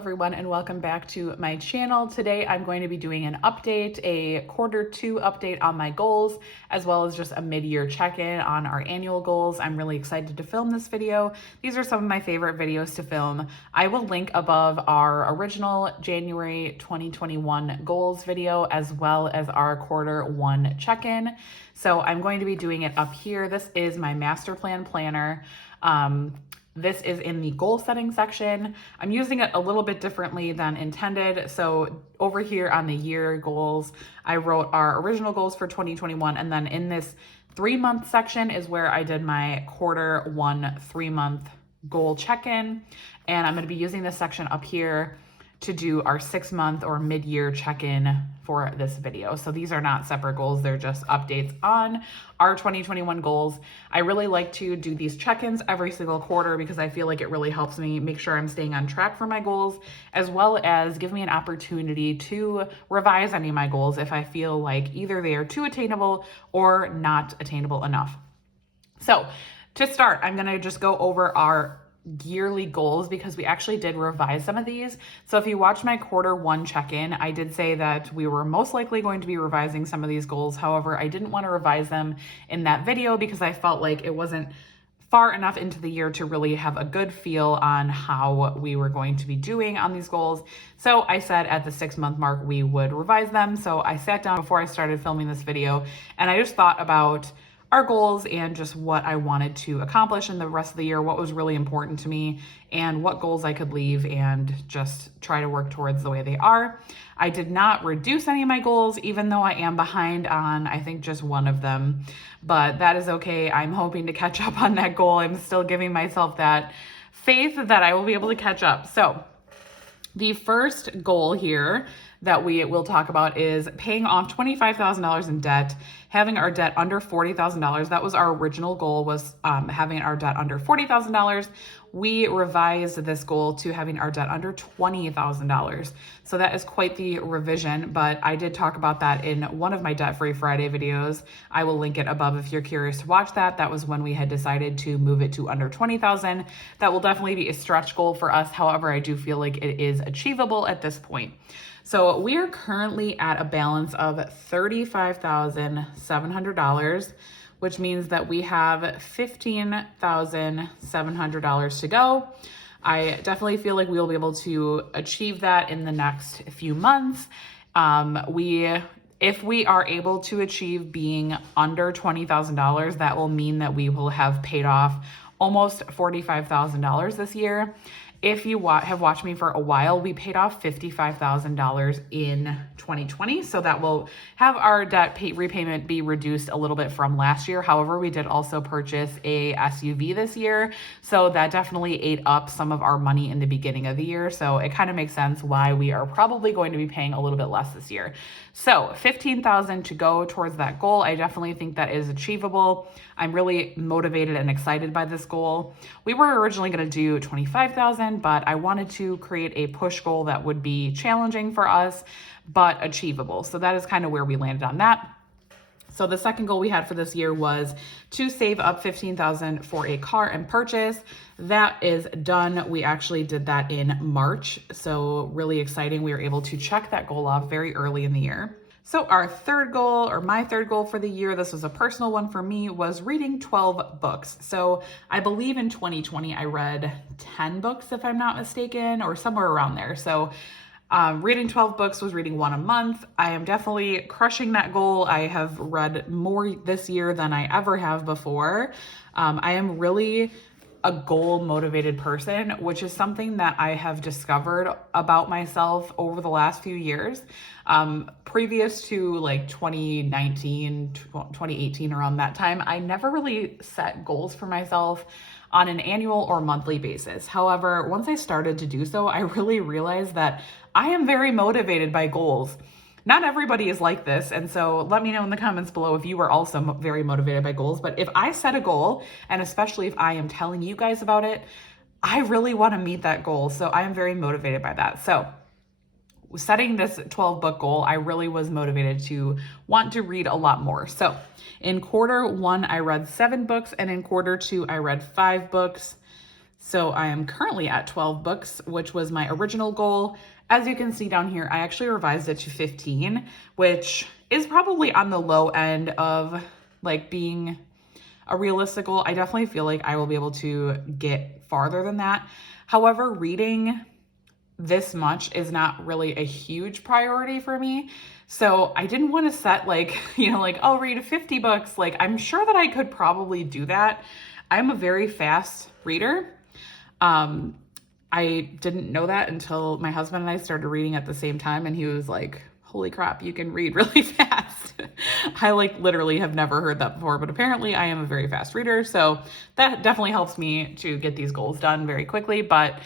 everyone, and welcome back to my channel. Today I'm going to be doing an update, a Q2 update on my goals, as well as just a mid-year check-in on our annual goals. I'm really excited to film this video. These are some of my favorite videos to film. I will link above our original January 2021 goals video, as well as our Q1 check-in. So I'm going to be doing it up here. This is my master plan planner. This is in the goal setting section. I'm using it a little bit differently than intended. So over here on the year goals, I wrote our original goals for 2021. And then in this 3-month section is where I did my Q1 3-month goal check-in. And I'm going to be using this section up here to do our 6-month or mid-year check-in for this video. So these are not separate goals. They're just updates on our 2021 goals. I really like to do these check-ins every single quarter because I feel like it really helps me make sure I'm staying on track for my goals, as well as give me an opportunity to revise any of my goals if I feel like either they are too attainable or not attainable enough. So to start, I'm gonna just go over our yearly goals because we actually did revise some of these. So if you watch my Q1 check-in, I did say that we were most likely going to be revising some of these goals. However, I didn't want to revise them in that video because I felt like it wasn't far enough into the year to really have a good feel on how we were going to be doing on these goals. So I said at the 6-month mark, we would revise them. So I sat down before I started filming this video and I just thought about our goals and just what I wanted to accomplish in the rest of the year, what was really important to me, and what goals I could leave and just try to work towards the way they are. I did not reduce any of my goals, even though I am behind on, I think, just one of them, but that is okay. I'm hoping to catch up on that goal. I'm still giving myself that faith that I will be able to catch up. So the first goal here that we will talk about is paying off $25,000 in debt, having our debt under $40,000. That was our original goal, was having our debt under $40,000. We revised this goal to having our debt under $20,000. So that is quite the revision, but I did talk about that in one of my Debt-Free Friday videos. I will link it above if you're curious to watch that. That was when we had decided to move it to under $20,000. That will definitely be a stretch goal for us. However, I do feel like it is achievable at this point. So we are currently at a balance of $35,700, which means that we have $15,700 to go. I definitely feel like we will be able to achieve that in the next few months. If we are able to achieve being under $20,000, that will mean that we will have paid off almost $45,000 this year. If you have watched me for a while, we paid off $55,000 in 2020. So that will have our debt repayment be reduced a little bit from last year. However, we did also purchase a SUV this year. So that definitely ate up some of our money in the beginning of the year. So it kind of makes sense why we are probably going to be paying a little bit less this year. So $15,000 to go towards that goal. I definitely think that is achievable. I'm really motivated and excited by this goal. We were originally going to do $25,000, but I wanted to create a push goal that would be challenging for us, but achievable. So that is kind of where we landed on that. So the second goal we had for this year was to save up $15,000 for a car and purchase. That is done. We actually did that in March. So really exciting. We were able to check that goal off very early in the year. So our third goal, or my third goal for the year, this was a personal one for me, was reading 12 books. So I believe in 2020, I read 10 books, if I'm not mistaken, or somewhere around there. So reading 12 books was reading 1 a month. I am definitely crushing that goal. I have read more this year than I ever have before. I am really a goal-motivated person, which is something that I have discovered about myself over the last few years. Previous to like 2019, 2018, around that time, I never really set goals for myself on an annual or monthly basis. However, once I started to do so, I really realized that I am very motivated by goals. Not everybody is like this, and so let me know in the comments below if you are also very motivated by goals. But if I set a goal, and especially if I am telling you guys about it, I really want to meet that goal. So I am very motivated by that. So setting this 12-book goal, I really was motivated to want to read a lot more. So in Q1, I read 7 books, and in Q2, I read 5 books. So I am currently at 12 books, which was my original goal. As you can see down here, I actually revised it to 15, which is probably on the low end of like being a realistic goal. I definitely feel like I will be able to get farther than that. However, reading this much is not really a huge priority for me. So I didn't want to set like, like, oh, read 50 books. Like, I'm sure that I could probably do that. I'm a very fast reader. I didn't know that until my husband and I started reading at the same time, and he was like, holy crap, you can read really fast. I like literally have never heard that before, but apparently I am a very fast reader. So that definitely helps me to get these goals done very quickly. But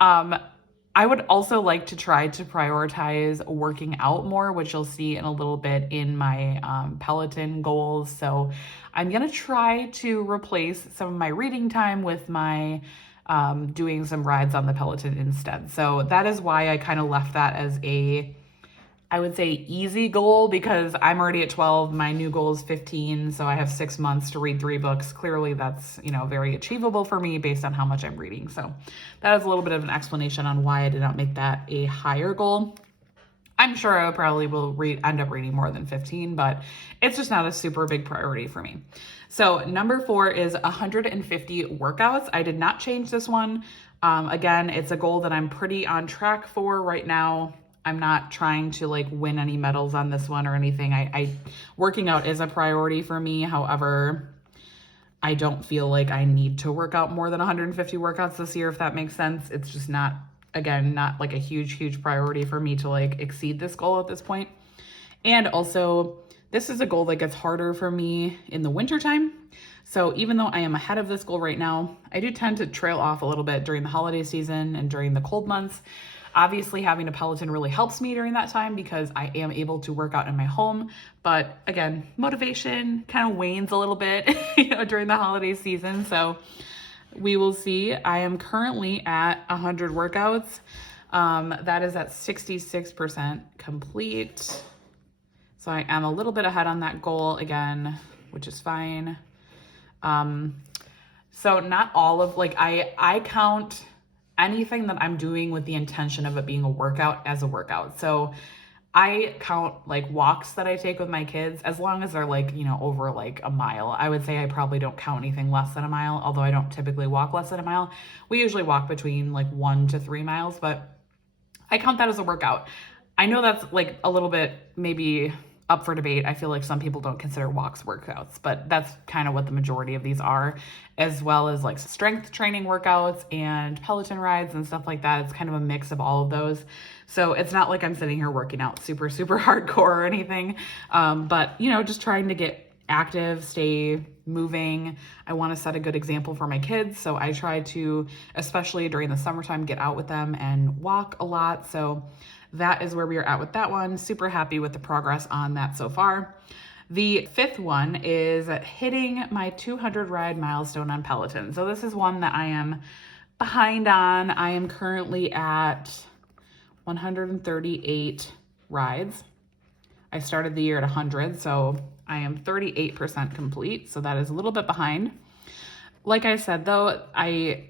I would also like to try to prioritize working out more, which you'll see in a little bit in my Peloton goals. So I'm going to try to replace some of my reading time with my doing some rides on the Peloton instead. So that is why I kind of left that as I would say easy goal, because I'm already at 12. My new goal is 15. So I have 6 months to read 3 books. Clearly that's, very achievable for me based on how much I'm reading. So that is a little bit of an explanation on why I did not make that a higher goal. I'm sure I probably will end up reading more than 15, but it's just not a super big priority for me. So number 4 is 150 workouts. I did not change this one. Again, it's a goal that I'm pretty on track for right now. I'm not trying to like win any medals on this one or anything. Working out is a priority for me. However, I don't feel like I need to work out more than 150 workouts this year, if that makes sense. It's just not like a huge priority for me to like exceed this goal at this point. And also, this is a goal that gets harder for me in the wintertime. So even though I am ahead of this goal right now, I do tend to trail off a little bit during the holiday season and during the cold months. Obviously, having a Peloton really helps me during that time because I am able to work out in my home. But again, motivation kind of wanes a little bit, during the holiday season. So we will see. I am currently at 100 workouts. That is at 66% complete. So I am a little bit ahead on that goal again, which is fine. So not all of I count anything that I'm doing with the intention of it being a workout as a workout. So I count like walks that I take with my kids, as long as they're over like a mile. I would say I probably don't count anything less than a mile, although I don't typically walk less than a mile. We usually walk between like 1 to 3 miles, but I count that as a workout. I know that's like a little bit maybe up for debate. I feel like some people don't consider walks workouts, but that's kind of what the majority of these are, as well as like strength training workouts and Peloton rides and stuff like that. It's kind of a mix of all of those. So it's not like I'm sitting here working out super hardcore or anything. But just trying to get active, stay moving. I want to set a good example for my kids. So I try to, especially during the summertime, get out with them and walk a lot. So that is where we are at with that one. Super happy with the progress on that so far. The 5th one is hitting my 200 ride milestone on Peloton. So this is one that I am behind on. I am currently at 138 rides. I started the year at 100, so I am 38% complete. So that is a little bit behind. Like I said, though, I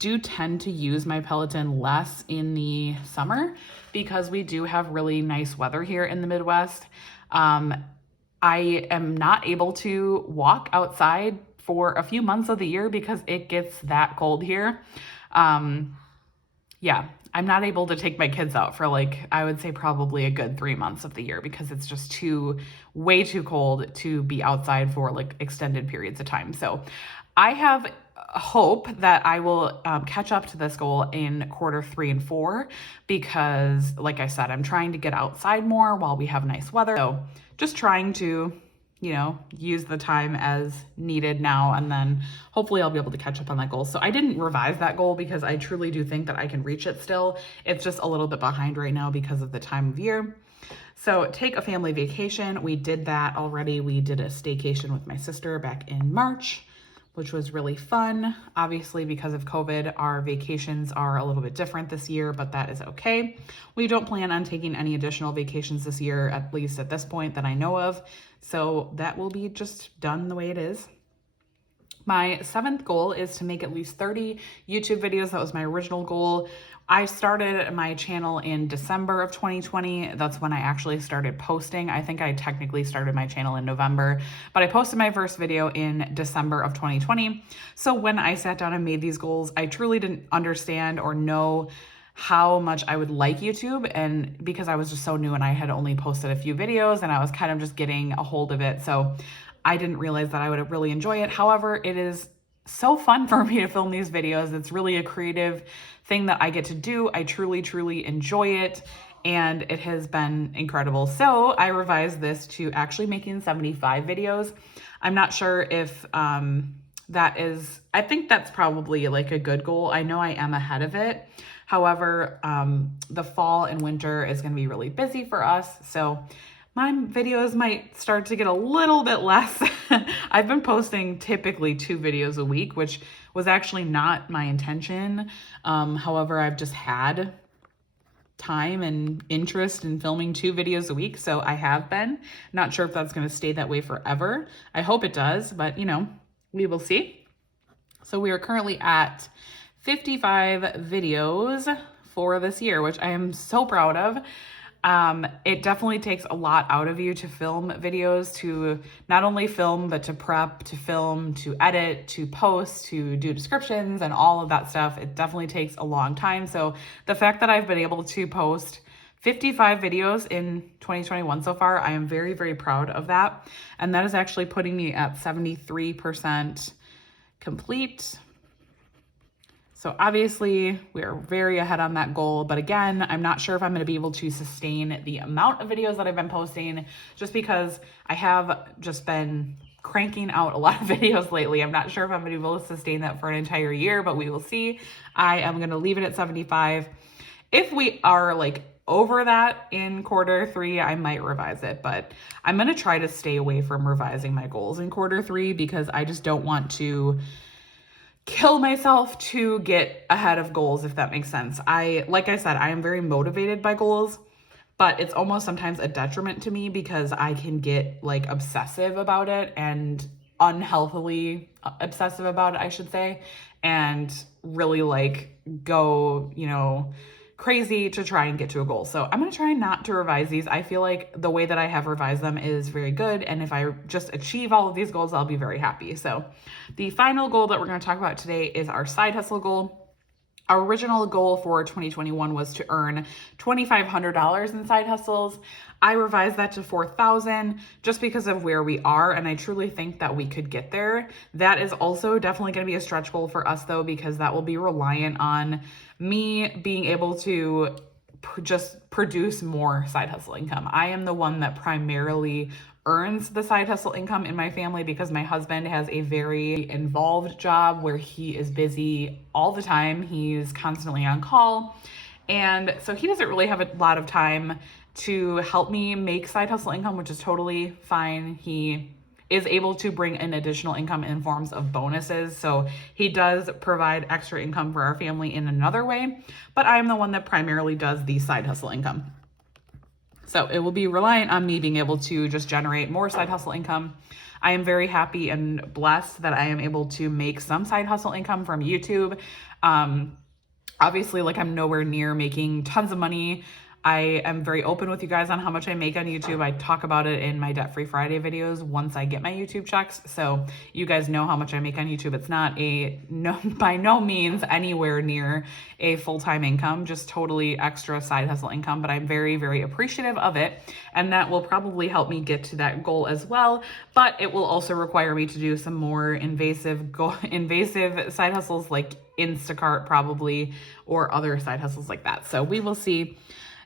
do tend to use my Peloton less in the summer because we do have really nice weather here in the Midwest. I am not able to walk outside for a few months of the year because it gets that cold here. I'm not able to take my kids out for I would say probably a good 3 months of the year because it's just way too cold to be outside for extended periods of time. So I have hope that I will catch up to this goal in quarter 3 and 4 because, like I said, I'm trying to get outside more while we have nice weather. So just trying to, use the time as needed now, and then hopefully I'll be able to catch up on that goal. So I didn't revise that goal because I truly do think that I can reach it still. It's just a little bit behind right now because of the time of year. So take a family vacation. We did that already. We did a staycation with my sister back in March, which was really fun. Obviously, because of COVID, our vacations are a little bit different this year, but that is okay. We don't plan on taking any additional vacations this year, at least at this point that I know of. So that will be just done the way it is. My 7th goal is to make at least 30 YouTube videos. That was my original goal. I started my channel in December of 2020. That's when I actually started posting. I think I technically started my channel in November, but I posted my first video in December of 2020. So when I sat down and made these goals, I truly didn't understand or know how much I would like YouTube, and because I was just so new and I had only posted a few videos and I was kind of just getting a hold of it. So I didn't realize that I would really enjoy it. However, it is so fun for me to film these videos. It's really a creative thing that I get to do. I truly, truly enjoy it, and it has been incredible. So I revised this to actually making 75 videos. I'm not sure if that is, I think that's probably like a good goal. I know I am ahead of it. However, the fall and winter is going to be really busy for us. So my videos might start to get a little bit less. I've been posting typically 2 videos a week, which was actually not my intention. However, I've just had time and interest in filming 2 videos a week. So I have been. Not sure if that's going to stay that way forever. I hope it does, but we will see. So we are currently at 55 videos for this year, which I am so proud of. It definitely takes a lot out of you to film videos, to not only film, but to prep, to film, to edit, to post, to do descriptions and all of that stuff. It definitely takes a long time. So the fact that I've been able to post 55 videos in 2021 so far, I am very, very proud of that. And that is actually putting me at 73% complete. So obviously we are very ahead on that goal, but again, I'm not sure if I'm going to be able to sustain the amount of videos that I've been posting, just because I have just been cranking out a lot of videos lately. I'm not sure if I'm going to be able to sustain that for an entire year, but we will see. I am going to leave it at 75. If we are like over that in quarter 3, I might revise it, but I'm going to try to stay away from revising my goals in quarter 3 because I just don't want to kill myself to get ahead of goals, if that makes sense. Like I said, I am very motivated by goals, but it's almost sometimes a detriment to me because I can get like obsessive about it, and unhealthily obsessive about it, I should say, and really like go, crazy to try and get to a goal. So I'm going to try not to revise these. I feel like the way that I have revised them is very good. And if I just achieve all of these goals, I'll be very happy. So the final goal that we're going to talk about today is our side hustle goal. Our original goal for 2021 was to earn $2,500 in side hustles. I revised that to $4,000 just because of where we are, and I truly think that we could get there. That is also definitely going to be a stretch goal for us, though, because that will be reliant on me being able to just produce more side hustle income. I am the one that primarily earns the side hustle income in my family because my husband has a very involved job where he is busy all the time. He's constantly on call. And so he doesn't really have a lot of time to help me make side hustle income, which is totally fine. He is able to bring in additional income in forms of bonuses. So he does provide extra income for our family in another way, but I am the one that primarily does the side hustle income. So it will be reliant on me being able to just generate more side hustle income. I am very happy and blessed that I am able to make some side hustle income from YouTube. Obviously, like, I'm nowhere near making tons of money. I am very open with you guys on how much I make on YouTube. I talk about it in my Debt Free Friday videos once I get my YouTube checks. So you guys know how much I make on YouTube. It's not by no means anywhere near a full-time income, just totally extra side hustle income, but I'm very, very appreciative of it. And that will probably help me get to that goal as well. But it will also require me to do some more invasive side hustles like Instacart probably, or other side hustles like that. So we will see.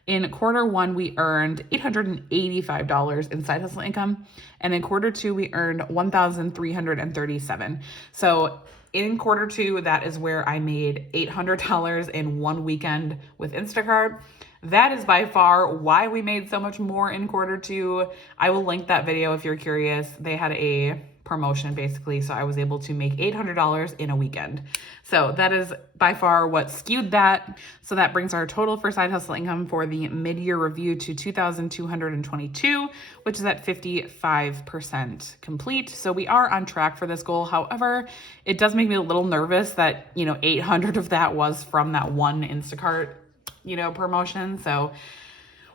In quarter 1, we earned $885 in side hustle income. And in quarter 2, we earned $1,337. So in quarter 2, that is where I made $800 in one weekend with Instacart. That is by far why we made so much more in quarter 2. I will link that video if you're curious. They had a promotion basically. So I was able to make $800 in a weekend. So that is by far what skewed that. So that brings our total for side hustle income for the mid-year review to $2,222, which is at 55% complete. So we are on track for this goal. However, it does make me a little nervous that, 800 of that was from that one Instacart, promotion. So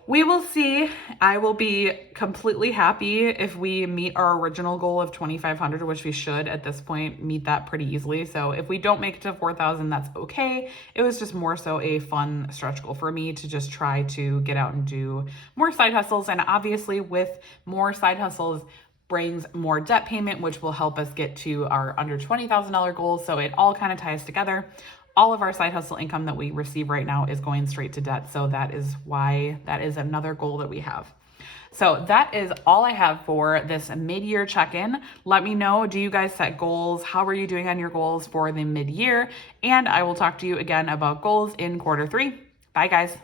we will see. I will be completely happy if we meet our original goal of 2,500, which we should at this point meet that pretty easily. So if we don't make it to 4,000, that's okay. It was just more so a fun stretch goal for me to just try to get out and do more side hustles. And obviously with more side hustles brings more debt payment, which will help us get to our under $20,000 goal. So it all kind of ties together. All of our side hustle income that we receive right now is going straight to debt. So that is why that is another goal that we have. So that is all I have for this mid-year check-in. Let me know, do you guys set goals? How are you doing on your goals for the mid-year? And I will talk to you again about goals in quarter 3. Bye, guys.